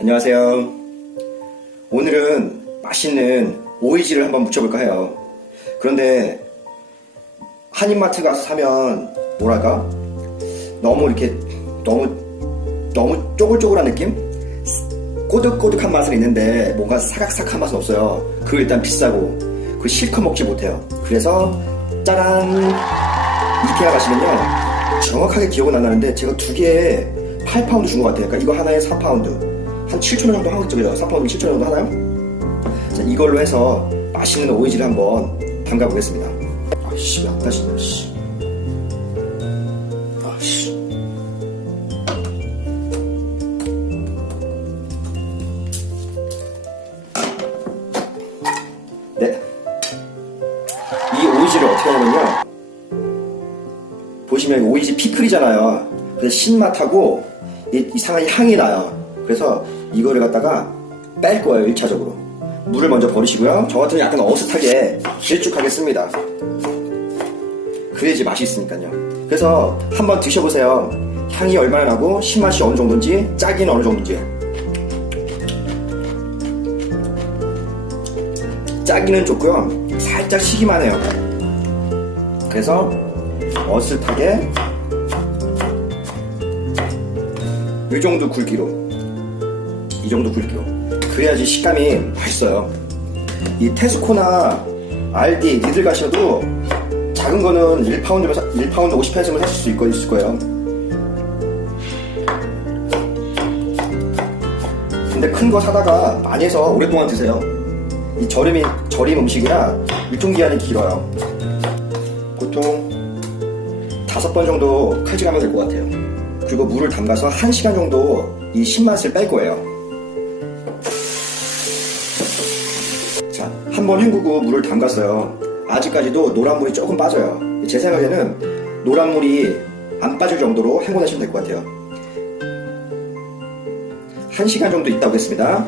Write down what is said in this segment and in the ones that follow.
안녕하세요. 오늘은 맛있는 오이지를 한번 무쳐볼까 해요. 그런데 한인마트 가서 사면 뭐랄까 너무 이렇게 너무 너무 쪼글쪼글한 느낌? 꼬득꼬득한 맛은 있는데 뭔가 사각사각한 맛은 없어요. 그거 일단 비싸고 그 실컷 먹지 못해요. 그래서 짜란 이케아 가시면요 정확하게 기억은 안 나는데 제가 두 개에 8파운드 준 것 같아요. 그러니까 이거 하나에 4파운드 한 7천 원 정도 하겠죠, 그죠? 4파운드 7천 원 정도 하나요? 자 이걸로 해서 맛있는 오이지를 한번 담가 보겠습니다. 아씨 안 가시네, 씨. 아씨. 네. 이 오이지를 어떻게 하냐면요. 보시면 오이지 피클이잖아요. 그래서 신맛하고 이- 이상한 향이 나요. 그래서 이거를 갖다가 뺄 거예요, 1차적으로. 물을 먼저 버리시고요. 저 같은 약간 어슷하게 길쭉하겠습니다. 그래야지 맛이 있으니까요. 그래서 한번 드셔보세요. 향이 얼마나 나고 신맛이 어느 정도인지 짜기는 어느 정도인지. 짜기는 조금 살짝 시기만 해요. 그래서 어슷하게 이 정도 굵기로 이 정도 굵기로 그래야지 식감이 맛있어요. 이 테스코나 알디 니들 가셔도 작은 거는 1파운드면 1파운드 50페소면 사실 수 있고 있을 거예요. 근데 큰 거 사다가 많이 해서 오랫동안 드세요. 이 절임이 절임 음식이라 유통기한이 길어요. 보통 다섯 번 정도 칼질하면 될 것 같아요. 그리고 물을 담가서 한 시간 정도 이 신맛을 뺄 거예요. 한 번 헹구고 물을 담갔어요. 아직까지도 노란물이 조금 빠져요. 제 생각에는 노란물이 안 빠질 정도로 헹궈내시면 될 것 같아요. 한 시간 정도 있다 오겠습니다.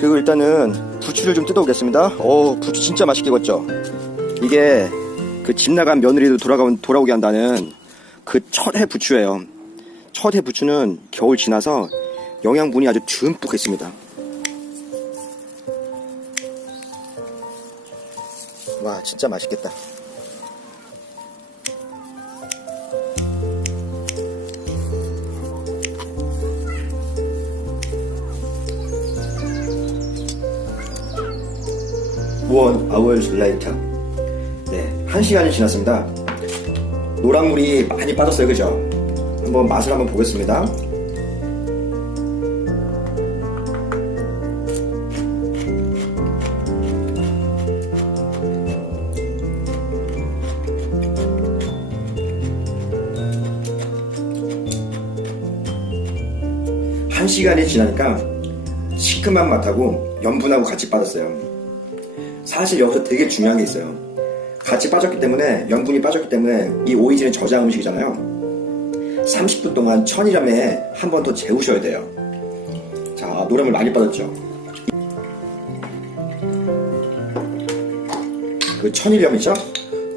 그리고 일단은 부추를 좀 뜯어 오겠습니다. 오, 부추 진짜 맛있게 익었죠? 이게 그 집 나간 며느리도 돌아가 돌아오게 한다는 그 첫해 부추예요. 첫해 부추는 겨울 지나서 영양분이 아주 듬뿍 있습니다. 와, 진짜 맛있겠다. One hours later. 네, 한 시간이 지났습니다. 노란물이 많이 빠졌어요, 그죠? 한번 맛을 한번 보겠습니다. 한 시간이 지나니까 시큼한 맛하고 염분하고 같이 빠졌어요. 사실 여기서 되게 중요한 게 있어요. 같이 빠졌기 때문에 염분이 빠졌기 때문에 이 오이지는 저장 음식이잖아요. 30분 동안 천일염에 한 번 더 재우셔야 돼요. 자, 노래물 많이 빠졌죠. 그 천일염이죠?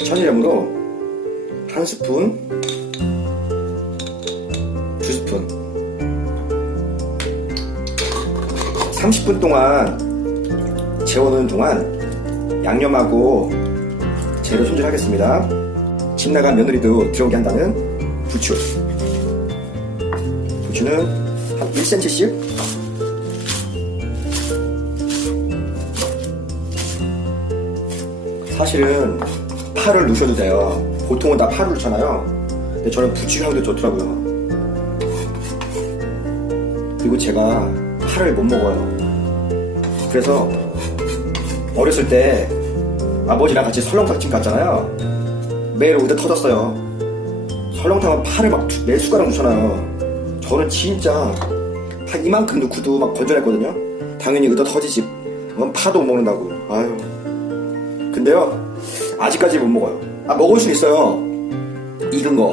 천일염으로 한 스푼, 두 스푼. 30분 동안 재워놓는 동안 양념하고 재료 손질하겠습니다. 집 나간 며느리도 들어오게 한다는 부추. 부추는 한 1cm씩. 사실은 파를 넣으셔도 돼요. 보통은 다 파를 넣잖아요. 근데 저는 부추 향도 좋더라고요. 그리고 제가 파를 못 먹어요. 그래서 어렸을 때 아버지랑 같이 설렁탕집 갔잖아요. 매일 오다 터졌어요. 설렁탕은 파를 막 네 숟가락 넣잖아요. 저는 진짜 한 이만큼 넣고도 막 건져냈거든요. 당연히 의도 터지지. 그건 파도 못 먹는다고. 아유. 근데요, 아직까지 못 먹어요. 아, 먹을 수 있어요. 익은 거.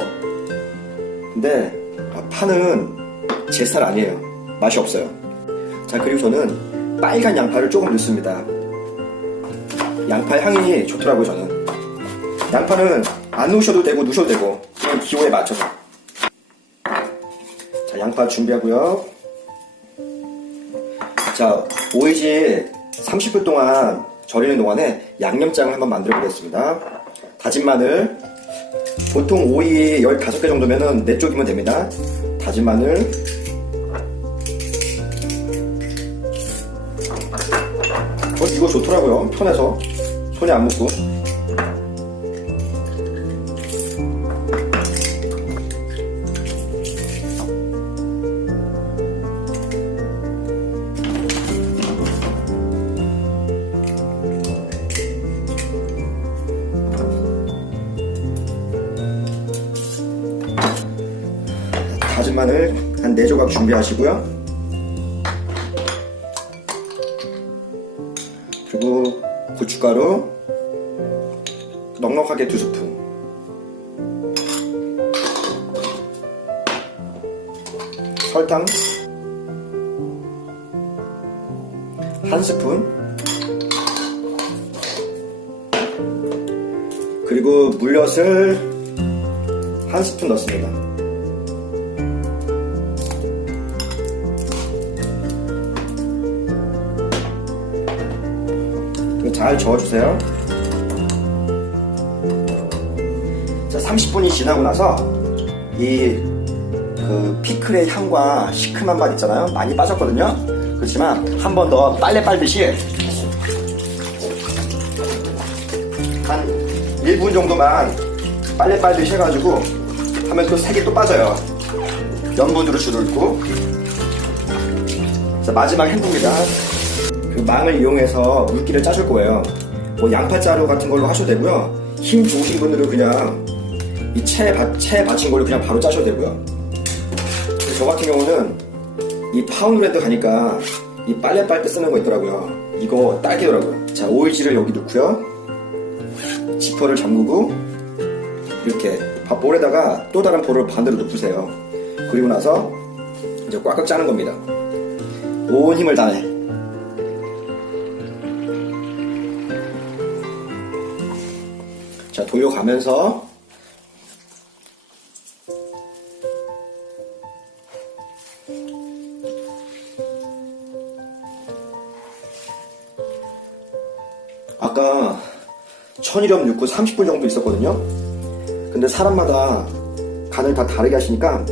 근데, 아, 파는 제 스타일 아니에요. 맛이 없어요. 자, 그리고 저는 빨간 양파를 조금 넣습니다. 양파 향이 좋더라고요, 저는. 양파는 안 넣으셔도 되고, 넣으셔도 되고, 기호에 맞춰서. 자, 양파 준비하고요. 자, 오이지 30분 동안 절이는 동안에 양념장을 한번 만들어 보겠습니다. 다진 마늘, 보통 오이 15개 정도면은 4쪽이면 됩니다. 다진 마늘, 좋더라고요. 편해서. 손이 안 묻고. 다진 마늘 한 4조각 준비하시고요. 고 고춧가루 넉넉하게 두 스푼. 설탕 한 스푼. 그리고 물엿을 한 스푼 넣습니다. 잘 저어주세요. 자, 30분이 지나고 나서 이 그 피클의 향과 시큼한 맛 있잖아요. 많이 빠졌거든요. 그렇지만 한 번 더 빨래 빨듯이 한 1분 정도만 빨래 빨듯이 해가지고 하면 또 색이 또 빠져요. 염분으로 줄을 고 자, 마지막 행복입니다. 그 망을 이용해서 물기를 짜줄 거예요. 뭐 양파 자루 같은 걸로 하셔도 되고요. 힘 좋으신 분들은 그냥 이채 채 받친 걸로 그냥 바로 짜셔도 되고요. 저 같은 경우는 이 파운드랜드 가니까 이 빨래 빨때 쓰는 거 있더라고요. 이거 딱이더라고요. 자 오일지를 여기 넣고요. 지퍼를 잠그고 이렇게 밥 볼에다가 또 다른 볼을 반대로 눕으세요. 그리고 나서 이제 꽉꽉 짜는 겁니다. 온 힘을 다해. 자, 돌려가면서 아까 천일염 넣고 30분 정도 있었거든요. 근데 사람마다 간을 다 다르게 하시니까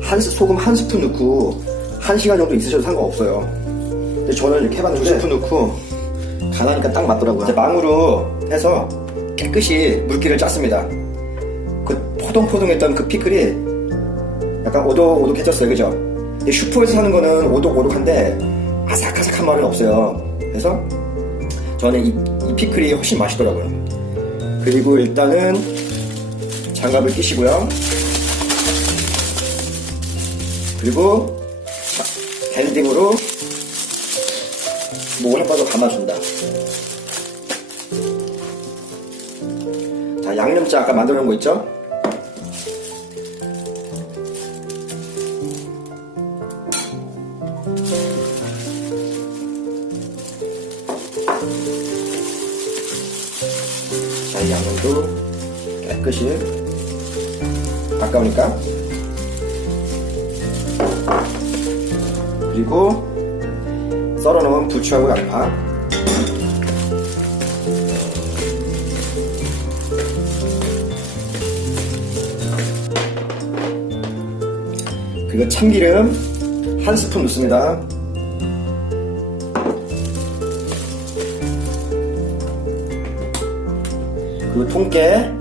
한 스- 소금 한 스푼 넣고 한 시간 정도 있으셔도 상관없어요. 근데 저는 이렇게 해봤는데 두 스푼 넣고 간하니까 딱 맞더라고요. 이제 망으로 해서 깨끗이 물기를 짰습니다. 그 포동포동했던 그 피클이 약간 오독오독해졌어요, 그죠? 이 슈퍼에서 사는 거는 오독오독한데 아삭아삭한 맛은 없어요. 그래서 저는 이, 이 피클이 훨씬 맛있더라고요. 그리고 일단은 장갑을 끼시고요. 그리고 자, 밴딩으로 목을 한 번 더 감아준다. 자, 양념장 아까 만들어 놓은 거 있죠? 자, 이 양념도 깨끗이 닦아오니까 그리고 썰어 놓은 부추하고 양파 그리고 참기름 한 스푼 넣습니다. 그리고 통깨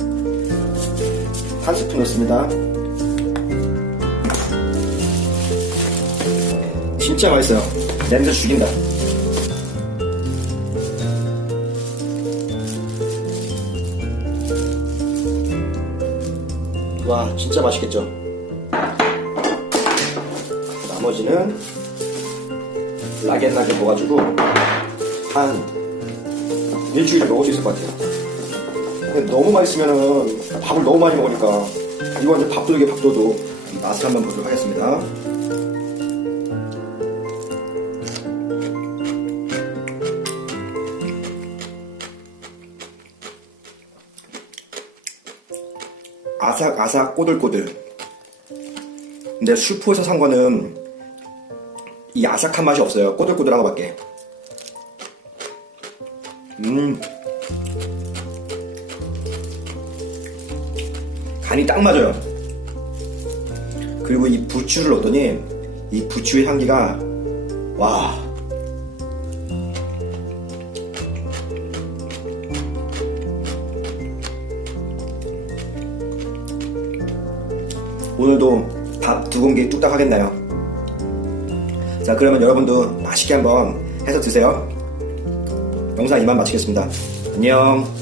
한 스푼 넣습니다. 진짜 맛있어요. 냄새 죽인다. 와, 진짜 맛있겠죠? 나머지는 라겐라겐 먹어가지고 한 일주일 먹을 수 있을 것 같아요. 근데 너무 맛있으면은 밥을 너무 많이 먹으니까 이거 완전 밥도둑에 밥도둑 맛을 한번 보도록 하겠습니다. 아삭아삭 꼬들꼬들. 근데 슈퍼에서 산 거는 이 아삭한 맛이 없어요. 꼬들꼬들한 것밖에. 음. 간이 딱 맞아요. 그리고 이 부추를 넣더니 이 부추의 향기가 와. 오늘도 밥 두 공기 뚝딱 하겠나요? 자, 그러면 여러분도 맛있게 한번 해서 드세요. 영상 이만 마치겠습니다. 안녕.